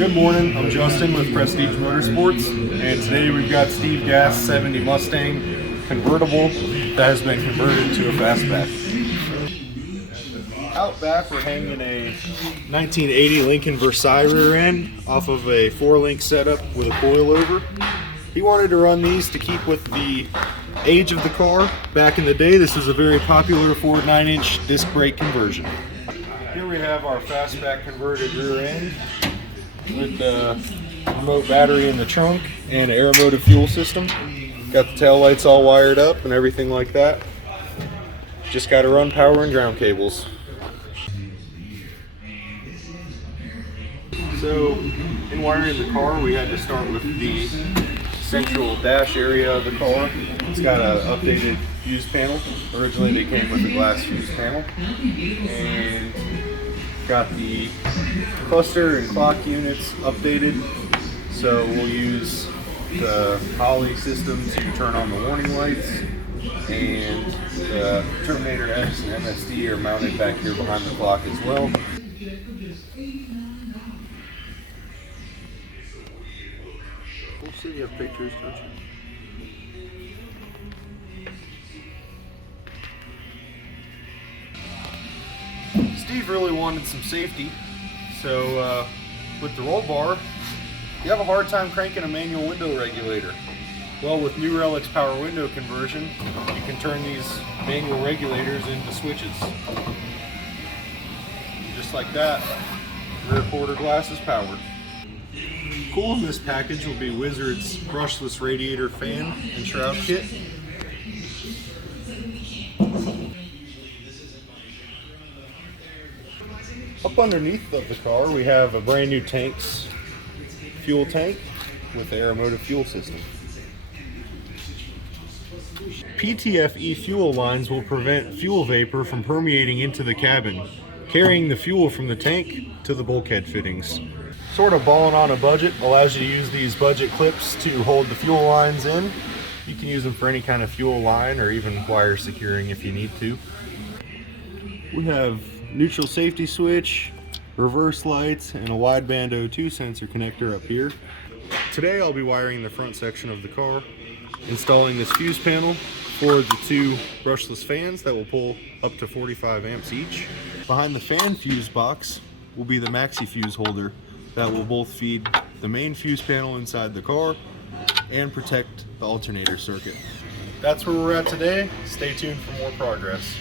Good morning, I'm Justin with Prestige Motorsports, and today we've got Steve Gass' 70 Mustang convertible that has been converted to a fastback. Out back we're hanging a 1980 Lincoln Versailles rear end off of a 4-link setup with a coilover. He wanted to run these to keep with the age of the car. Back in the day, this was a very popular Ford 9-inch disc brake conversion. Here we have our fastback converted rear end with the remote battery in the trunk and air-motive fuel system. Got the tail lights all wired up and everything like that. Just got to run power and ground cables. So, in wiring the car, we had to start with the central dash area of the car. It's got an updated fuse panel. Originally they came with a glass fuse panel. And got the cluster and clock units updated. So we'll use the Holley system to turn on the warning lights. And the Terminator X and MSD are mounted back here behind the clock as well. We'll see you have pictures, don't you? Steve really wanted some safety, so with the roll bar, you have a hard time cranking a manual window regulator. Well, with New Relic's power window conversion, you can turn these manual regulators into switches. Just like that, rear quarter glass is powered. Cool in this package will be Wizard's brushless radiator fan and shroud kit. Up underneath of the car we have a brand new tanks fuel tank with the air-motive fuel system. PTFE fuel lines will prevent fuel vapor from permeating into the cabin, carrying the fuel from the tank to the bulkhead fittings. Sort of balling on a budget allows you to use these budget clips to hold the fuel lines in. You can use them for any kind of fuel line or even wire securing if you need to. We have neutral safety switch, reverse lights, and a wideband O2 sensor connector up here. Today I'll be wiring the front section of the car, installing this fuse panel for the two brushless fans that will pull up to 45 amps each. Behind the fan fuse box will be the maxi fuse holder that will both feed the main fuse panel inside the car and protect the alternator circuit. That's where we're at today. Stay tuned for more progress.